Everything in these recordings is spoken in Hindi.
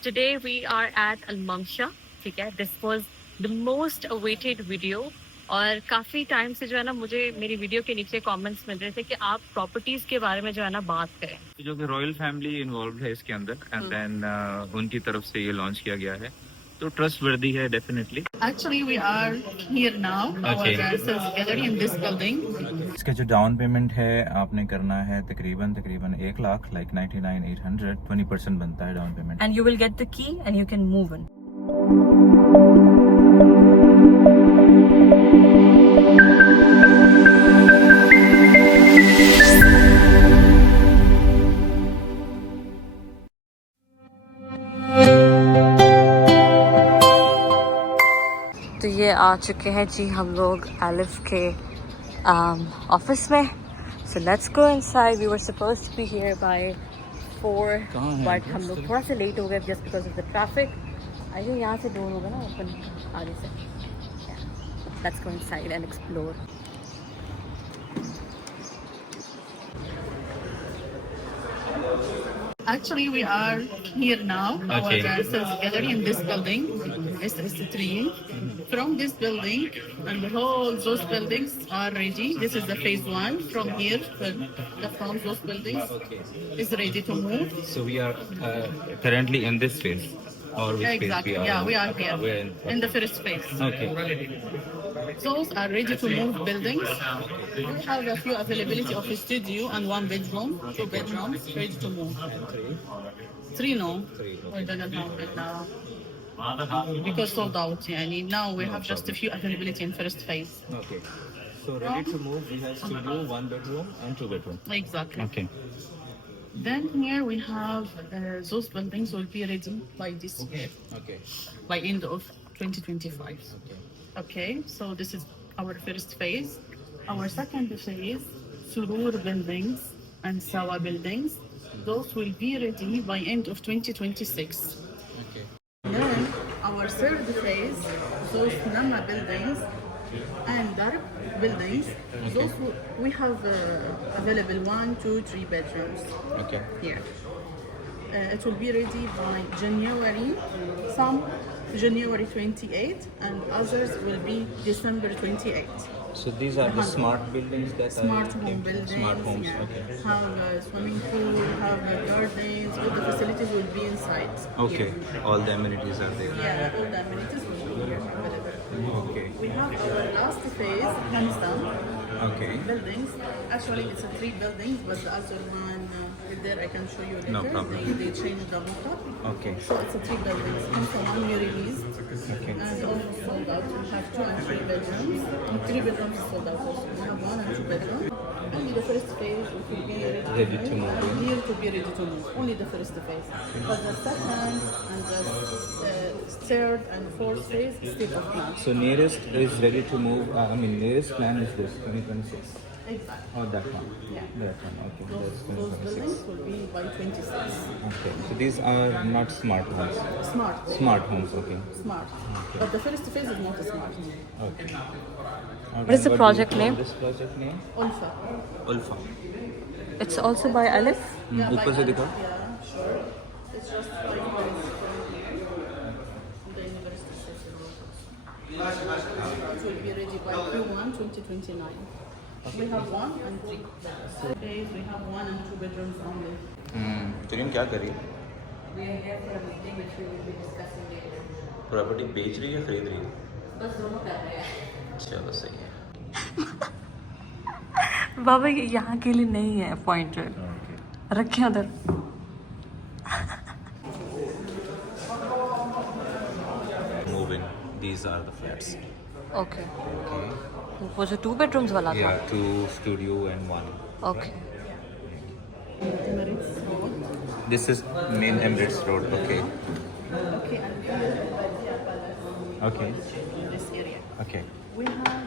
Today we are at Almamsha. ठीक है, this was the most awaited video. और काफ़ी टाइम से जो है ना मुझे मेरी वीडियो के नीचे कमेंट्स मिल रहे थे कि आप प्रॉपर्टीज के बारे में जो है ना बात करें। जो कि रॉयल फैमिली इन्वॉल्व है इसके अंदर एंड देन उनकी तरफ से ये लॉन्च किया गया है, तो ट्रस्ट वर्दी है definitely. Actually, we are here now. Okay. Our sales gallery in this building. इसका जो डाउन पेमेंट है आपने करना है तकरीबन 1 लाख, लाइक 99,800, 20% बनता है down payment. And you will get the key and you can move in. तो ये आ चुके हैं जी हम लोग एलिफ के ऑफिस में। So let's go inside. We were supposed to be here by 4 but हम लोग थोड़ा सा लेट हो गए just because of the traffic. I think यहाँ से डोर होगा ना ओपन आगे से। Let's go inside and explore. Actually, we are here now. Okay. Our sales gallery in this building, SS3. From this building, and the whole those buildings are ready. This is the phase 1. From here, from those buildings is ready to move. So we are currently in this phase, or which phase Exactly. we are? Yeah, we are here We're in the first phase. Okay. Those are ready to move buildings. We have a few availability of a studio and 1 bedroom, 2 bedrooms ready to move. 3 no. We don't have it now. Because sold out. Yani now we have just a few availability in first phase. Okay. So ready to move, we have studio, 1 bedroom and 2 bedroom. Exactly. Okay. Then here we have those buildings will be ready by this year, Okay. by end of 2025. Okay. Okay, so this is our first phase. Our second phase, Surur buildings and Sawa buildings, those will be ready by end of 2026. Okay. Then our third phase, those Nama buildings and Darb buildings, those we have available 1, 2, 3 bedrooms Okay. here. It will be ready by January, some January 28 and others will be December 28. So these are the smart buildings that Smart are home buildings, smart homes. yeah. Okay. Have a swimming pool, have gardens, all the facilities will be inside. Okay. Here. All the amenities are there. Yeah, all the amenities will be here available. Okay. We have our last phase, Hamstam Okay. buildings. Actually, it's a 3 buildings, but the other one there I can show you later. No problem. They changed the mock-up. Okay. So it's a 3 buildings. Hamstam one we released. Okay. And almost sold out. We have 2 and 3 bedrooms. And 3 bedrooms is sold out also. We have 1 and 2 bedrooms. Only the first phase it will be Ready to move in. Here to be ready to move. Only the first phase. But the second and the third and fourth phase is state of plan. So nearest is ready to move. Nearest plan is this 2026. Exactly. Oh, that one. Yeah. That one. Okay. Those That's 2026. buildings will be by 26. Okay. So these are not smart homes. Smart. Smart homes. Okay. Smart. But the first phase is not smart. Okay. What is the project name? This project name? Ulfa. Ulfa. It's also by Alif. Yeah, ऊपर से दिखाओ. Yeah, sure. It's just 5 minutes from here. The university station. It will be ready by Q1 2029. We have 1 and 3 bedrooms. Days we have 1 and 2 bedrooms only. तुम क्या कर रही है? We are here for a meeting which we will be discussing later. Property बेच रही है खरीद रही है? बस दोनों कर रहे हैं। चलो सही है. बाबा ये यहाँ के लिए नहीं है पॉइंटर, रखे उधर। Move in. These are the flats. Okay, Okay. वो जो 2 bedrooms वाला था। Yeah, 2 studio and 1. Okay. This is main Emirates Road. Okay. Okay, and here Okay. in this area. Okay. We have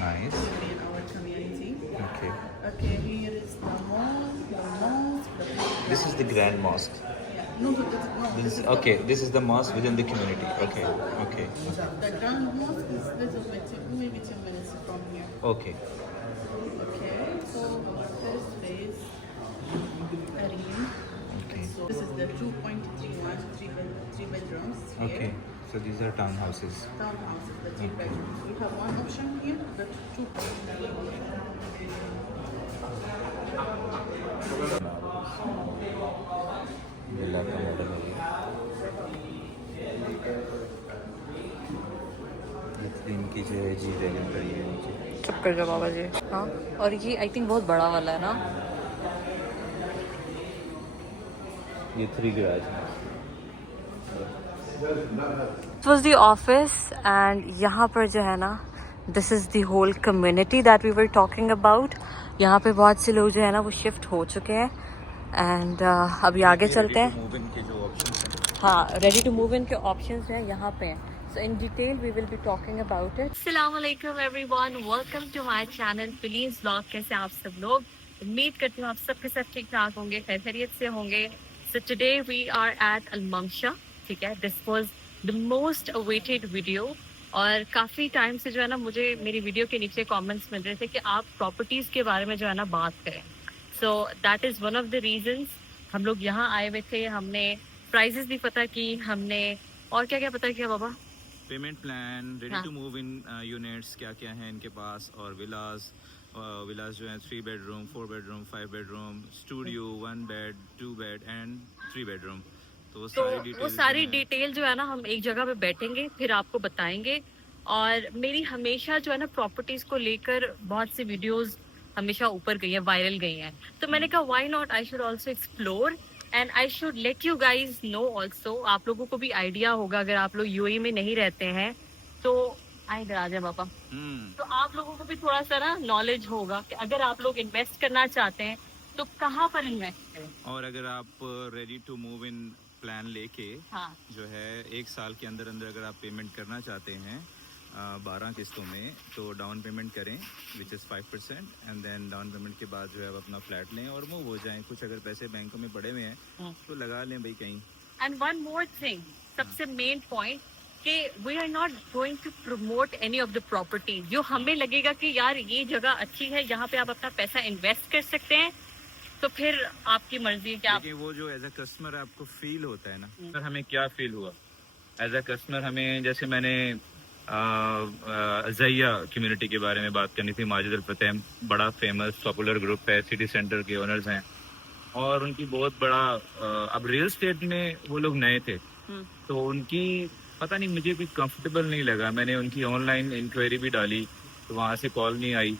Nice. in our community. Okay. Okay, here is the mosque, This is the Grand Mosque. No, but this, no, This is okay. This is the mosque within the community. Okay. Okay. the Grand Mosque is little bit, maybe 2 minutes from here. Okay. Okay, so our first phase, Arim. Okay. It's So this is the 2.31 three bedrooms here. Okay, so these are townhouses. Townhouses, the three bedrooms. We have one option here, the 2. Villa का मॉडल है ये। इनकी जो है जी रेलिंग करी है नीचे। चुप कर जाओ बाबा जी। हाँ, और ये आई थिंक बहुत बड़ा वाला है ना। ये 3 गैराज है। This was the office and यहाँ पर जो है ना, this is the whole community that we were talking about. यहाँ पे बहुत से लोग जो है ना वो शिफ्ट हो चुके हैं एंड अभी आगे चलते हैं। मूव इन के जो ऑप्शंस हैं, हाँ, रेडी टू मूव इन के ऑप्शंस हैं यहाँ पे। So in detail we will be talking about it. Assalamualaikum everyone, welcome to my channel Feline's Vlog। कैसे आप सब लोग? उम्मीद करती हूँ आप सबके सब ठीक ठाक होंगे, खैरियत से होंगे। So today we are at Al Mamsha, ठीक है। This was the most awaited video और काफ़ी टाइम से जो है ना मुझे मेरी वीडियो के नीचे कमेंट्स मिल रहे थे कि आप प्रॉपर्टीज़ के बारे में जो है ना बात करें। So that is one of the reasons हम लोग यहाँ आए हुए थे। हमने प्राइजेस भी पता की, हमने और क्या क्या पता किया बाबा? पेमेंट प्लान, रेडी हाँ। टू मूव इन यूनिट्स क्या क्या हैं इनके पास, और विलास जो है 3 bedroom, 4 bedroom, 5 bedroom, studio, 1 bed, 2 bed and 3 bedroom. तो वो सारी डिटेल जो है ना हम एक जगह पे बैठेंगे फिर आपको बताएंगे। और मेरी हमेशा जो है ना प्रॉपर्टीज को लेकर बहुत सी वीडियोस हमेशा ऊपर गई है, वायरल गई हैं। तो मैंने कहा why not, I should also explore and I should let you guys know also. आप लोगों को भी आइडिया होगा, अगर आप लोग यूएई में नहीं रहते हैं तो आए इधर आ जाए पापा। तो आप लोगों को भी थोड़ा सा ना नॉलेज होगा कि अगर आप लोग इन्वेस्ट करना चाहते हैं तो कहाँ पर इन्वेस्ट करें। और अगर आप ready to move in plan लेके हाँ, जो है 1 साल के अंदर अंदर अगर आप पेमेंट करना चाहते हैं 12 किस्तों में, तो डाउन पेमेंट करें which is 5% and then down payment के बाद जो है आप अपना फ्लैट लें और मूव हो जाएं। कुछ अगर पैसे बैंकों में पड़े हुए हैं तो लगा लें भाई कहीं। एंड वन मोर थिंग, सबसे मेन पॉइंट कि we are not going to promote any of the property. जो हमें लगेगा कि यार ये जगह अच्छी है, यहाँ पे आप अपना पैसा इन्वेस्ट कर सकते हैं, तो फिर आपकी मर्जी है कि आप। लेकिन वो जो एज अ कस्टमर आपको फील होता है ना, सर हमें क्या फील हुआ एज अ कस्टमर, हमें जैसे मैंने अज़ैया कम्युनिटी के बारे में बात करनी थी। माजिद अल फतेह बड़ा फेमस पॉपुलर ग्रुप है, सिटी सेंटर के ओनर्स हैं और उनकी बहुत बड़ा अब रियल स्टेट में वो लोग नए थे तो उनकी पता नहीं मुझे कुछ कंफर्टेबल नहीं लगा। मैंने उनकी ऑनलाइन इंक्वायरी भी डाली तो वहाँ से कॉल नहीं आई,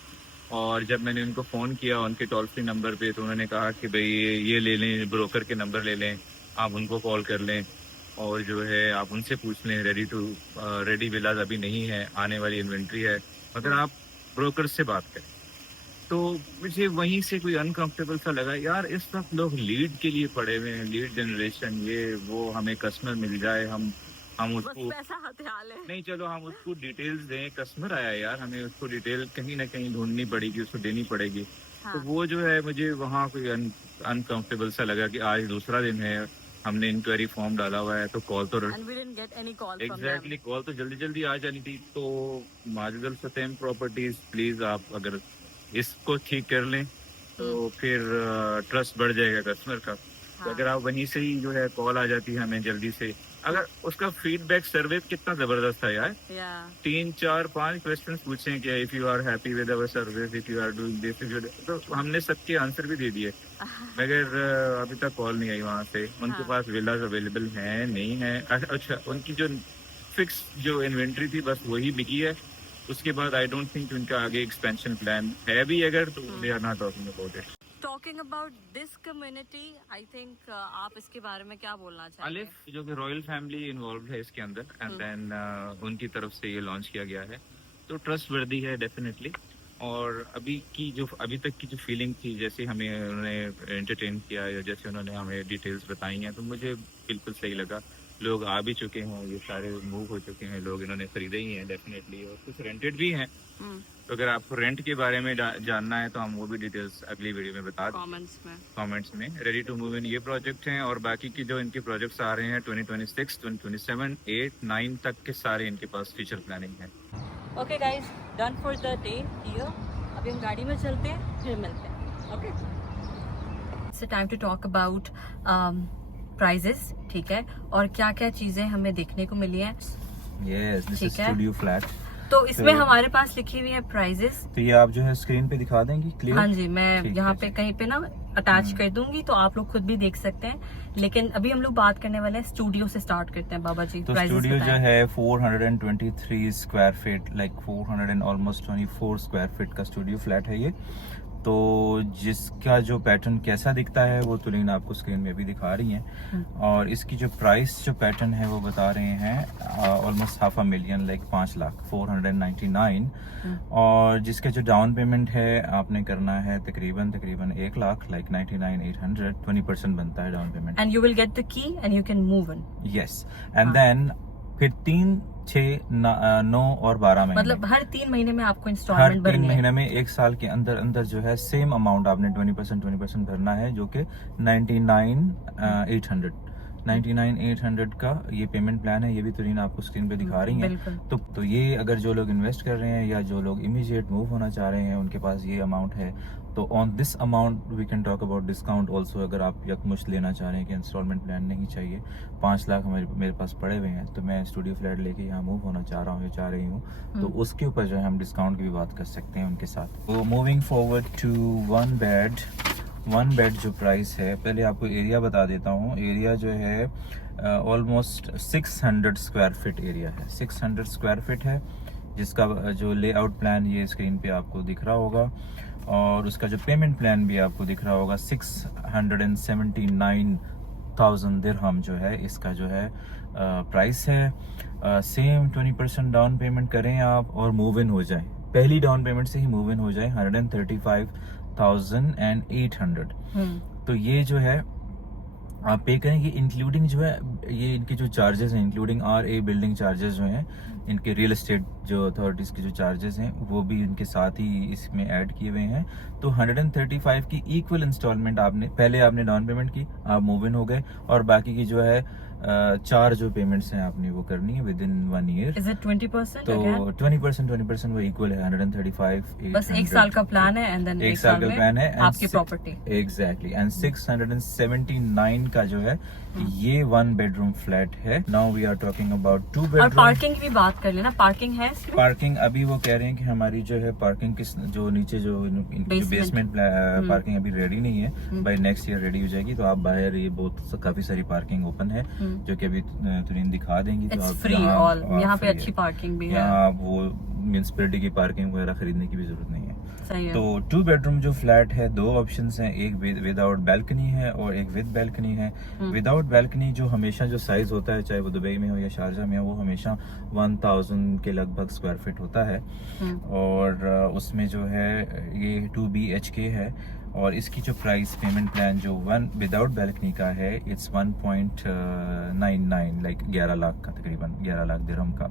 और जब मैंने उनको फ़ोन किया उनके टोल फ्री नंबर पे तो उन्होंने कहा कि भाई ये ले लें, ब्रोकर के नंबर ले लें, आप उनको कॉल कर लें और जो है आप उनसे पूछ लें। रेडी विलाज अभी नहीं है, आने वाली इन्वेंट्री है, मगर आप ब्रोकर से बात करें। तो मुझे वहीं से कोई अनकंफर्टेबल सा लगा, यार इस वक्त लोग लीड के लिए पड़े हुए हैं, लीड जनरेशन, ये वो, हमें कस्टमर मिल जाए, हम उसको पैसा हथियार है। नहीं, चलो हम उसको डिटेल्स दें। कस्टमर आया यार, हमें उसको डिटेल कहीं ना कहीं ढूंढनी पड़ेगी, उसको देनी पड़ेगी। हाँ। तो वो जो है मुझे वहाँ कोई अनकंफर्टेबल सा लगा कि आज दूसरा दिन है, हमने इंक्वायरी फॉर्म डाला हुआ है तो कॉल तो एग्जैक्टली कॉल तो जल्दी जल्दी आ जानी थी। तो माजिद अल फतेह प्रॉपर्टीज, प्लीज आप अगर इसको ठीक कर लें तो फिर ट्रस्ट बढ़ जाएगा कस्टमर का। हाँ। तो अगर आप वहीं से ही जो है कॉल आ जाती है हमें जल्दी से, अगर उसका फीडबैक सर्वे कितना जबरदस्त था यार। 3, 4, 5 क्वेश्चन पूछे कि if you are happy with our service, if you are doing this, तो हमने सबके आंसर भी दे दिए, मगर अभी तक कॉल नहीं आई वहाँ से। उनके पास विलाज अवेलेबल है नहीं है। अच्छा, उनकी जो फिक्स जो इन्वेंट्री थी बस वही बिकी है, उसके बाद आई डोंट थिंक उनका आगे एक्सपेंशन प्लान है भी, अगर तो they are not talking about it. Talking about this community, I think आप इसके बारे में क्या बोलना चाहेंगे? अलिफ जो कि रॉयल फैमिली इन्वॉल्व है इसके अंदर, एंड देन उनकी तरफ से ये लॉन्च किया गया है, तो ट्रस्ट वर्दी है डेफिनेटली। और अभी तक की जो फीलिंग थी, जैसे हमें उन्होंने एंटरटेन किया या जैसे उन्होंने हमें डिटेल्स बताई हैं, तो मुझे बिल्कुल सही लगा। लोग आ भी चुके हैं, ये सारे मूव हो चुके हैं, लोग इन्होंने खरीदे ही हैं डेफिनेटली, और कुछ रेंटेड भी हैं। तो अगर आपको रेंट के बारे में जानना है तो हम वो भी डिटेल्स अगली वीडियो में बता दें कमेंट्स में। रेडी टू मूव इन ये प्रोजेक्ट हैं, और बाकी की जो इनके प्रोजेक्ट्स आ रहे हैं 2026, 2027, 8, 9 तक के सारे इनके पास फ्यूचर प्लानिंग है। Okay guys, done for the day here. अभी हम गाड़ी में चलते हैं, फिर मिलते हैं। Okay, it's time to talk about prices, ठीक है, और क्या क्या चीजें हमें देखने को मिली हैं। यस, दिस इज ठीक है। Studio flat. तो इसमें तो- हमारे पास लिखी हुई है प्राइजेस। तो ये आप जो है स्क्रीन पे दिखा देंगी क्लियर? हाँ जी, मैं ठीक यहाँ है पे जी। कहीं पे ना अटैच कर दूंगी तो आप लोग खुद भी देख सकते हैं। लेकिन अभी हम लोग बात करने वाले हैं स्टूडियो से, स्टार्ट करते हैं बाबा जी। तो prices स्टूडियो जो बताएं। है 423 square feet, like 400 and almost 24 square feet का स्टूडियो फ्लैट है ये। तो जिसका जो पैटर्न कैसा दिखता है वो तुलीन आपको स्क्रीन में भी दिखा रही हैं। और इसकी जो प्राइस जो पैटर्न है वो बता रहे हैं ऑलमोस्ट $500,000, लाइक 5 लाख 499। और जिसका जो डाउन पेमेंट है आपने करना है तकरीबन 1 लाख, लाइक 99,800, 20% बनता है down payment. And you will get the key and you can move in. Yes, and then फिर 3, 6, 9 और 12 महीने, मतलब हर 3 महीने में आपको हर इंस्टॉलमेंट 3 भरनी है। महीने में 1 साल के अंदर अंदर जो है सेम अमाउंट आपने 20% भरना है, जो कि 99,800 का ये पेमेंट प्लान है। ये भी तुरीन आपको स्क्रीन पे दिखा रही बिल्कुल। हैं। तो ये अगर जो लोग इन्वेस्ट कर रहे हैं या जो लोग इमीडिएट मूव होना चाह रहे हैं उनके पास ये अमाउंट है। तो on this amount we can talk about discount also. अगर आप यकमुश्त लेना चाह रहे हैं कि इंस्टॉलमेंट प्लान नहीं चाहिए, 5 लाख मेरे पास पड़े हुए हैं, तो मैं स्टूडियो फ्लैट लेके यहाँ मूव होना चाह रहा हूँ या चाह रही हूँ, तो उसके ऊपर जो है हम डिस्काउंट की भी बात कर सकते हैं उनके साथ। तो moving forward to one bed जो प्राइस है, पहले आपको एरिया बता देता हूँ। एरिया जो है ऑलमोस्ट 600 स्क्वायर फीट एरिया है, 600 स्क्वायर फीट है, जिसका जो लेआउट प्लान ये स्क्रीन पे आपको दिख रहा होगा। और उसका जो पेमेंट प्लान भी आपको दिख रहा होगा, 679,000 दिरहम जो है इसका जो है प्राइस है। सेम 20% डाउन पेमेंट करें आप और मूव इन हो जाए, पहली डाउन पेमेंट से ही मूव इन हो जाए, 135,800। तो ये जो है आप पे करें, ये इंक्लूडिंग जो है ये इनके जो चार्जेस हैं, इंक्लूडिंग RA बिल्डिंग चार्जेस जो हैं, इनके रियल एस्टेट जो अथॉरिटीज़ के जो चार्जेस हैं वो भी इनके साथ ही इसमें ऐड किए हुए हैं। तो 135 की इक्वल इंस्टॉलमेंट पहले आपने डाउन पेमेंट की, आप मूव इन हो गए, और बाकी की जो है 4 जो पेमेंट्स हैं आपने वो करनी है with in 1 year. Is it 20%? तो 20% वो इक्वल है 135। बस 1 साल का प्लान है एंड देन 1 साल का प्लान है आपकी प्रॉपर्टी। एग्जैक्टली। एंड 679 का जो है ये 1 बेडरूम फ्लैट है। Now we are talking about 2 bedroom. और पार्किंग की भी बात कर लेना, पार्किंग है इसमें? पार्किंग अभी वो कह रहे हैं कि हमारी जो है पार्किंग जो नीचे जो बेसमेंट पार्किंग अभी रेडी नहीं है, बाय नेक्स्ट ईयर रेडी हो जाएगी। तो आप बाहर ये काफी सारी पार्किंग ओपन है जो कि अभी तुरीन दिखा देंगी। तो आप फ्री ऑल, यहाँ पे अच्छी पार्किंग भी है, यहाँ वो म्यूनिसिपैलिटी की पार्किंग वगैरह खरीदने की भी जरूरत नहीं है। सही है। तो 2 बेडरूम जो फ्लैट है, 2 ऑप्शंस हैं, एक विदाउट बैल्कनी है और एक विद बैल्कनी है। विदाउट बैल्कनी जो हमेशा जो साइज होता है, चाहे वो दुबई में हो या शारजा में हो, वो हमेशा 1000 के लगभग स्क्वायर फीट होता है। और उसमें जो है ये 2 BHK है। और इसकी जो प्राइस पेमेंट प्लान जो विदाउट बैल्कनी का है, इट्स 1.99, लाइक 11 लाख का, तकरीबन 11 लाख दिरहम का।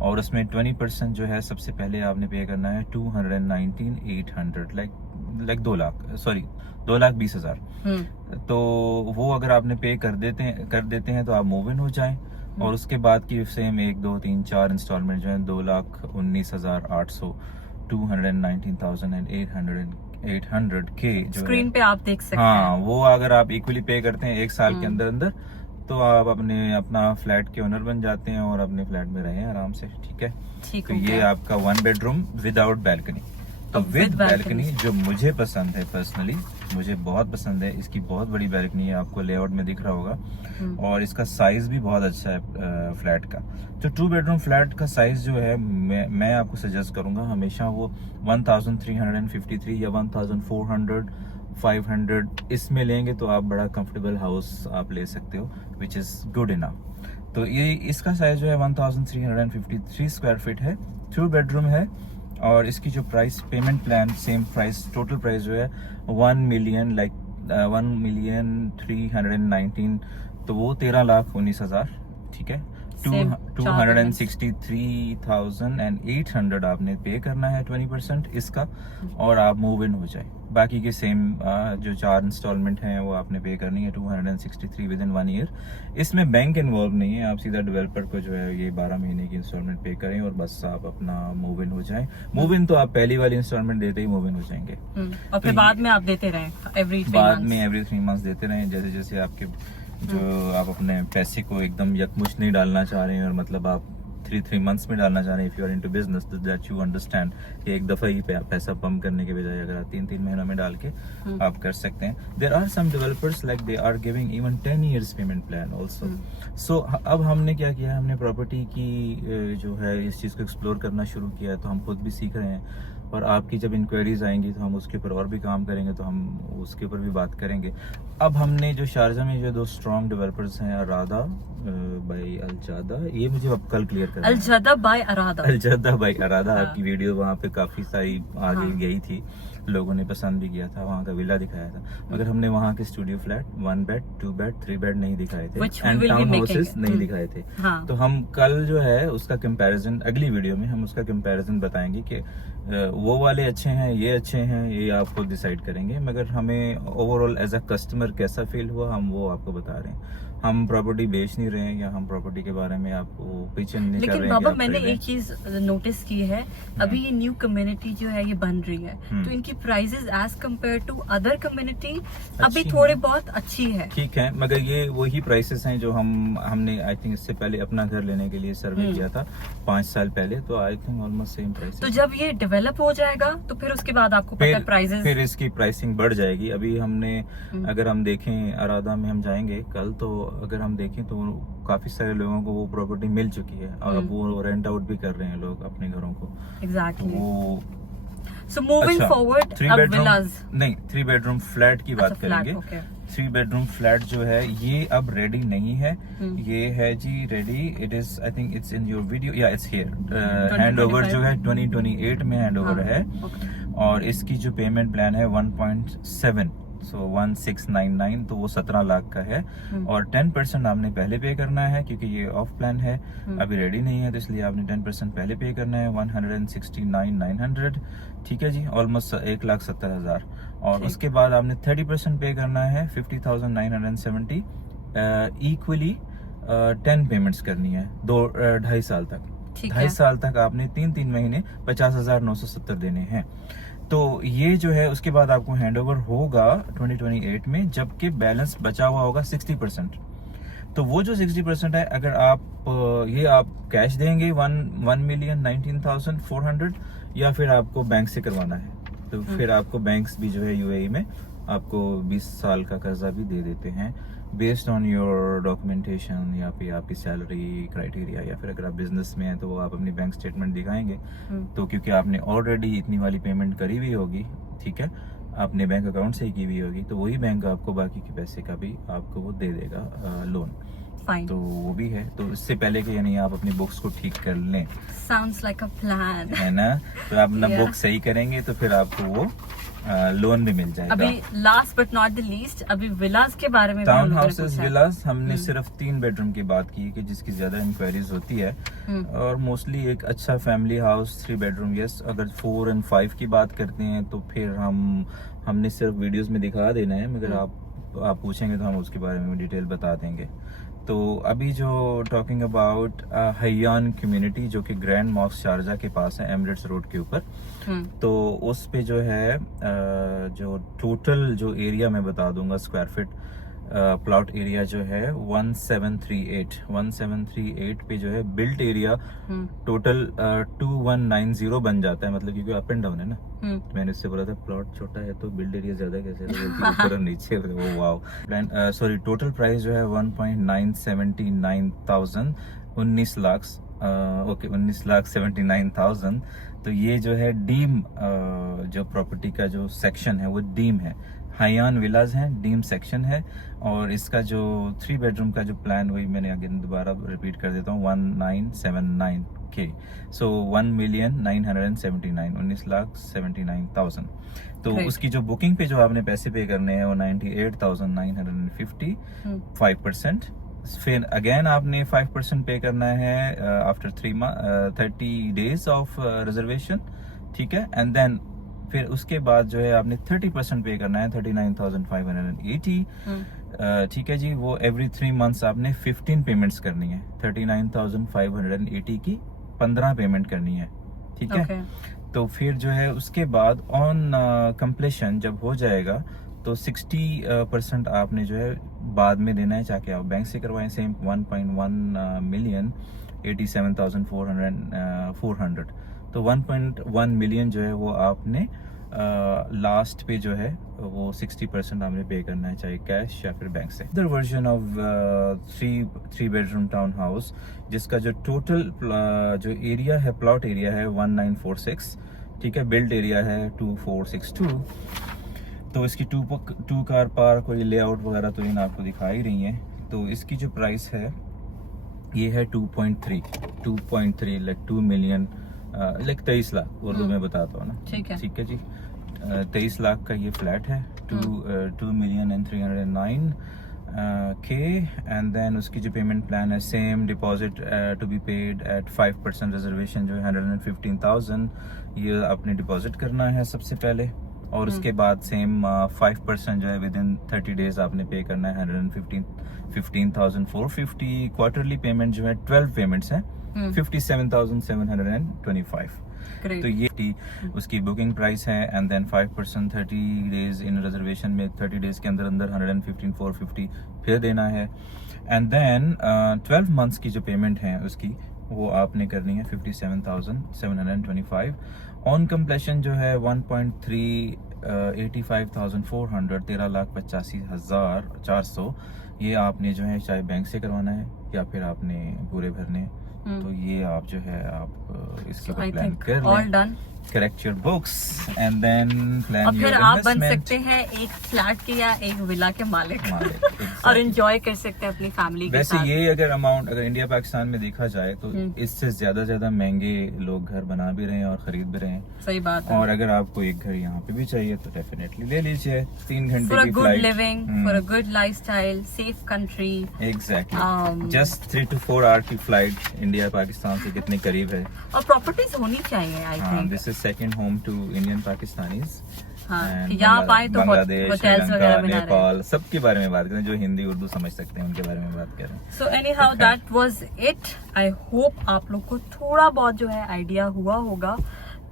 और उसमें 20% जो है सबसे पहले आपने पे करना है 219,800, लाइक 2,20,000। तो वो अगर आपने पे कर देते हैं तो आप मूव इन हो जाएं। और उसके बाद की सेम 1, 2, 3, 4 इंस्टॉलमेंट जो है 2,19,800, 219,800 के जो स्क्रीन पे आप देख सकते हैं। हाँ, वो अगर आप इक्वली पे करते हैं 1 साल के अंदर तो आप अपना फ्लैट के ओनर बन जाते हैं और अपने फ्लैट में रहें आराम से। ठीक है, तो ये आपका 1 बेडरूम विदाउट बैल्कनी। तो विद बैल्कनी जो मुझे पसंद है, पर्सनली मुझे बहुत पसंद है, इसकी बहुत बड़ी बैल्कनी है, आपको लेआउट में दिख रहा होगा। और इसका साइज भी बहुत अच्छा है फ्लैट का। तो 2 बेडरूम फ्लैट का साइज जो है मैं आपको सजेस्ट करूंगा हमेशा वो 1353 या 1400, 500 इसमें लेंगे तो आप बड़ा कंफर्टेबल हाउस आप ले सकते हो, विच इज गुड इनफ। तो ये इसका साइज जो है 1353 स्क्वायर फीट है, 2 बेडरूम है। और इसकी जो price payment plan same price, total price जो है 1 मिलियन, लाइक 1,319,000, तो वो 13,19,000। ठीक है, 263,800 आपने पे करना है 20% इसका, और आप मूव इन हो जाए। बाकी के सेम जो 4 इंस्टॉलमेंट हैं वो आपने पे करनी है 263 विद इन 1 ईयर। इसमें बैंक इन्वॉल्व नहीं है, आप सीधा डेवलपर को जो है ये 12 महीने की इंस्टॉलमेंट पे करें और बस आप अपना मूव इन हो जाएं। मूव इन तो आप पहली वाली इंस्टॉलमेंट देते ही मूव इन हो जाएंगे, और फिर बाद में आप देते रहें एवरी 3 बाद में एवरी 3 मंथ्स देते रहें, जैसे जैसे आपके जो आप अपने पैसे को एकदम यकमुश्त नहीं डालना चाह रहे हैं, और मतलब आप 3 मंथ्स में डालना चाह रहे हैं, if you are into business that you understand कि एक दफ़ा ही पैसा पंप करने के बजाय अगर आप 3 महीनों में डाल के आप कर सकते हैं. There are some developers like they are giving even 10 years payment plan also. So अब हमने क्या किया, हमने प्रॉपर्टी की जो है इस चीज़ को एक्सप्लोर करना शुरू किया है, तो हम खुद भी सीख रहे हैं, और आपकी जब इंक्वायरीज आएंगी तो हम उसके ऊपर और भी काम करेंगे, तो हम उसके ऊपर भी बात करेंगे. अब हमने जो शारजा में जो 2 स्ट्रॉन्ग डेवलपर्स हैं, अरादा बाई अलजादा, ये मुझे अब कल क्लियर करना है. अलजादा बाय अरादा. अलजादा बाई अरादा. हाँ. आपकी वीडियो वहाँ पे काफी सारी आगे हाँ. गई थी, लोगों ने पसंद भी किया था, वहाँ का विला दिखाया था, मगर हमने वहाँ के studio flat 1 bed 2 bed 3 bed नहीं दिखाए थे, एंड टाउन हाउसेस नहीं दिखाए थे. हाँ. तो हम कल जो है उसका कंपैरिजन, अगली वीडियो में हम उसका कंपैरिजन बताएंगे कि वो वाले अच्छे हैं, ये अच्छे हैं, ये आप खुद डिसाइड करेंगे, मगर हमें ओवरऑल एज अ कस्टमर कैसा फील हुआ हम वो आपको बता रहे हैं. हम प्रॉपर्टी बेच नहीं रहे हैं, या हम प्रॉपर्टी के बारे में आपको पिचन नहीं कर रहे हैं. लेकिन बाबा मैंने एक चीज नोटिस की है, अभी ये न्यू कम्युनिटी जो है ये बन रही है, तो इनकी prices as compare to other community अभी थोड़े बहुत अच्छी है. ठीक है, मगर ये वही प्राइसेस हैं जो हमने आई थिंक इससे पहले अपना घर लेने के लिए सर्वे किया था 5 साल पहले, तो I think almost same price. तो जब ये डेवलप हो जाएगा तो फिर उसके बाद आपको पता है प्राइसेस, फिर इसकी प्राइसिंग बढ़ जाएगी. अभी हमने अगर हम देखें अरादा में हम जाएंगे कल, तो अगर हम देखें तो काफी सारे लोगों को वो प्रॉपर्टी मिल चुकी है, और अब वो रेंट आउट भी कर रहे हैं लोग अपने घरों को. एग्जैक्टली. वो so moving forward, 3 bedroom flat की बात करेंगे. 3 बेडरूम फ्लैट जो है ये अब रेडी नहीं है, ये है जी ready. It is I think it's in your video, या इट्स हियर. हैंड ओवर जो है 2028 में हैंड ओवर है, और इसकी जो पेमेंट प्लान है 1.7, सो 1699, तो वो 17 लाख का है, और 10% आपने पहले पे करना है, क्योंकि ये ऑफ प्लान है, अभी रेडी नहीं है, तो इसलिए आपने 10% पहले पे करना है, 169,900. ठीक है जी, ऑलमोस्ट 1,70,000. और उसके बाद आपने 30% पे करना है 50,970. इक्वली 10 पेमेंट्स करनी है 2.5 साल तक. 2.5 साल तक आपने 3 महीने 50,970 देने हैं. तो ये जो है उसके बाद आपको हैंडओवर होगा 2028 में, जबकि बैलेंस बचा हुआ होगा 60%. तो वो जो 60% है, अगर आप ये आप कैश देंगे 1,19,400, या फिर आपको बैंक से करवाना है, तो फिर आपको बैंक्स भी जो है यूएई में आपको 20 साल का कर्जा भी दे देते हैं, बेस्ड ऑन योर डॉक्यूमेंटेशन, या फिर आपकी सैलरी क्राइटेरिया, या फिर अगर आप बिजनेस में हैं तो आप अपनी बैंक स्टेटमेंट दिखाएंगे, तो क्योंकि आपने ऑलरेडी इतनी वाली पेमेंट करी हुई होगी, ठीक है, आपने बैंक अकाउंट से ही की हुई होगी, तो वही बैंक आपको बाकी के पैसे का भी आपको वो दे देगा लोन. तो वो भी है. तो इससे पहले कि यानी आप अपनी बुक्स को ठीक कर लें, साउंड्स लाइक अ प्लान, है ना, तो आप अपना बुक सही करेंगे तो फिर आपको वो लोन भी मिल जाएगा. अभी last but not the least, अभी विलास के बारे में, टाउन हाउसेस विलास, हमने सिर्फ 3 बेडरूम की बात की कि जिसकी ज्यादा इंक्वायरीज होती है, और मोस्टली एक अच्छा फैमिली हाउस 3 बेडरूम. यस, अगर 4 और 5 की बात करते हैं तो फिर हमने सिर्फ वीडियोस में दिखा देना है, मगर आप पूछेंगे तो हम उसके बारे में डिटेल बता देंगे. तो अभी जो टॉकिंग अबाउट हयान कम्युनिटी, जो कि ग्रैंड मॉस्क शारजा के पास है, एमिरेट्स रोड के ऊपर, तो उस पे जो है जो टोटल जो एरिया मैं बता दूंगा स्क्वायर फीट प्लॉट एरिया जो है 1738 पे जो है बिल्ट एरिया टोटल 2190 बन जाता है, मतलब क्योंकि अप एंड डाउन है ना. तो मैंने उससे बोला था प्लॉट छोटा है तो बिल्ड एरिया ज्यादा कैसे, ऊपर और नीचे. वो वाओ. सॉरी, टोटल प्राइस जो है 1,979,000, 19,79,000. तो ये जो है डीम जो प्रॉपर्टी का जो सेक्शन है वो डीम है, हयान विलाज है, डीम सेक्शन है. और इसका जो 3 बेडरूम का जो प्लान, वही मैंने अगेन दोबारा रिपीट कर देता हूँ, 1979K. सो 1,979,000, 19,79,000. तो उसकी जो बुकिंग पे जो आपने पैसे पे करने हैं वो 98,950, 5%. फिर अगेन आपने 5% पे करना है आफ्टर 30 डेज ऑफ रिजर्वेशन, ठीक है. एंड देन फिर उसके बाद जो है आपने 30% पे करना है 39,580, ठीक है जी. वो एवरी 3 मंथ्स आपने 15 पेमेंट्स करनी है, 39,580 की 15 पेमेंट करनी है, ठीक है. तो फिर जो है उसके बाद ऑन कंप्लीशन जब हो जाएगा तो 60% आपने जो है बाद में देना है, चाहे आप बैंक से करवाएं। सेम 1.1 मिलियन 87,400 तो 1.1 मिलियन जो है वो आपने लास्ट पे जो है वो 60% आपने पे करना है, चाहे कैश या फिर बैंक से। Other version of 3 bedroom town house, जिसका जो टोटल जो एरिया है, प्लॉट एरिया है 1946, ठीक है, बिल्ड एरिया है 2462। तो इसकी टू कार पार्क और ये लेआउट वगैरह तो इन आपको दिखा ही रही है। तो इसकी जो प्राइस है ये है 2.3 like 2 million like 23 lakh Urdu में बताता हूँ ना, ठीक है जी। 23 लाख का ये फ्लैट है, 2,309,000 एंड देन उसकी जो पेमेंट प्लान है same, deposit to be paid at 5%, reservation जो है 115,000 ये आपने डिपॉजिट करना है सबसे पहले, और उसके बाद सेम 5% जो है विद इन 30 डेज आपने पे करना है 115,450। क्वार्टरली पेमेंट जो है 12 पेमेंट्स हैं 57,725। तो ये उसकी बुकिंग प्राइस है, and then 5% 30 days in reservation में 30 डेज के अंदर 115,450 फिर देना है, एंड देन 12 मंथ्स की जो पेमेंट है उसकी वो आपने करनी है 57,725। ऑन कंप्लेशन जो है 1.385,400 13,85,400 ये आपने जो है चाहे बैंक से करवाना है या फिर आपने पूरे भरने हैं। तो ये आप जो है आप इसके ऊपर प्लान कर लें, correct your books and then plan your investment. आप बन सकते हैं एक फ्लैट के या एक विला के मालिक और एंजॉय कर सकते हैं अपनी फैमिली के साथ। वैसे ये अगर अमाउंट अगर इंडिया पाकिस्तान में देखा जाए तो इससे ज्यादा महंगे लोग घर बना भी रहे हैं और खरीद भी रहे हैं। सही बात है। और अगर आपको एक घर यहाँ पे भी चाहिए तो डेफिनेटली ले लीजिए। 3 घंटे की flight, good living, for a good lifestyle, safe country. Exactly, just 3 to 4 hour की फ्लाइट इंडिया पाकिस्तान से कितने करीब है। और प्रॉपर्टीज होनी चाहिए, I think this is second home to Indian Pakistanis. यहाँ पाए तो बांग्लादेश, श्रीलंका, नेपाल, सबके बारे में बात करें, जो हिंदी उर्दू समझ सकते हैं उनके बारे में बात करें। So any how that was it. I hope आप लोग को थोड़ा बहुत जो है आइडिया हुआ होगा।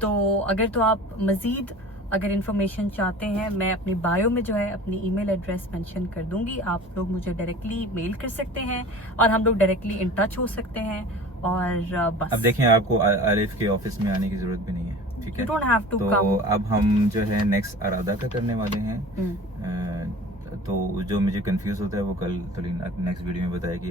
तो अगर आप मजीद अगर इन्फॉर्मेशन चाहते हैं, मैं अपनी बायो में जो है अपनी ईमेल एड्रेस मेंशन कर दूंगी। आप लोग मुझे डायरेक्टली मेल कर सकते हैं और हम लोग डायरेक्टली इन टच हो सकते हैं। और बस अब देखें, आपको आरिफ के ऑफिस में आने की जरूरत भी नहीं है, ठीक है। You don't have to तो come. अब हम जो है नेक्स्ट अरादा का करने वाले हैं। तो जो मुझे कंफ्यूज होता है वो कल नेक्स्ट वीडियो में बताएगी।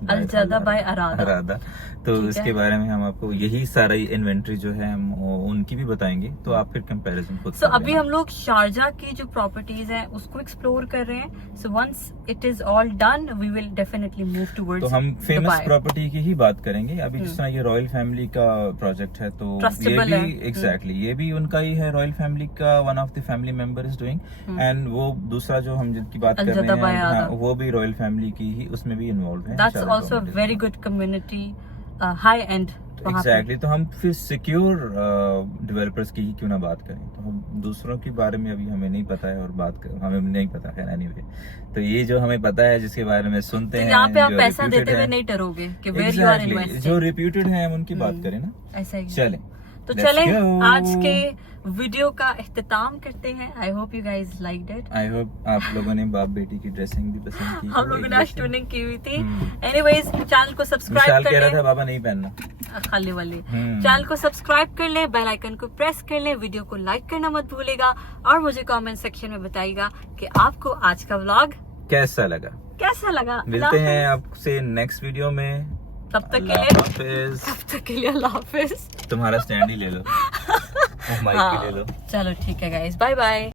अलजादा बाय अरादा। तो इसके बारे में हम आपको यही सारा इन्वेंट्री जो है हम उनकी भी बताएंगे, तो आप फिर कंपैरिजन खुद So, अभी हम लोग शारजा की जो प्रॉपर्टीज हैं उसको एक्सप्लोर कर रहे हैं। So once it is all done we will definitely move towards. तो हम फेमस प्रॉपर्टी की ही बात करेंगे अभी। जिस तरह ये रॉयल फैमिली का प्रोजेक्ट है, तो ये भी एग्जैक्टली ये भी उनका ही है। रॉयल फैमिली का one of the family member is doing, and वो दूसरा जो हम जिनकी बात कर रहे हैं वो भी रॉयल फैमिली की ही, उसमें भी इन्वॉल्व है। Also a very good community, high end. Exactly. तो हम फिर सिक्योर डेवलपर्स की ही क्यों ना बात करें। तो हम दूसरों के बारे में अभी हमें नहीं पता है और हमें नहीं पता है anyway। तो ये जो हमें पता है, जिसके बारे में सुनते हैं, यहाँ पे आप पैसा देते हुए नहीं डरोगे कि where you are investing। जो रिप्यूटेड है हम उनकी बात करें ना, ऐसा ही। चलें तो चलें आज के वीडियो का इख्तिताम करते हैं। I hope you guys liked it. I hope आप लोगों ने बाप बेटी की ड्रेसिंग भी पसंद की। हम लोगों ने आज ट्यूनिंग की हुई थी। एनीवेज चैनल को सब्सक्राइब कर लें। बाबा नहीं पहनना खाली वाली। चैनल को सब्सक्राइब कर ले, बेल आइकन को प्रेस कर ले, वीडियो को लाइक करना मत भूलेगा और मुझे कमेंट सेक्शन में बताइएगा कि आपको आज का व्लॉग कैसा लगा। मिलते हैं आपसे नेक्स्ट वीडियो में। तब तक के लिए अल्लाह हाफिज। तुम्हारा स्टैंड ही ले लो, माइक भी ले लो। चलो ठीक है गाइस, बाय बाय।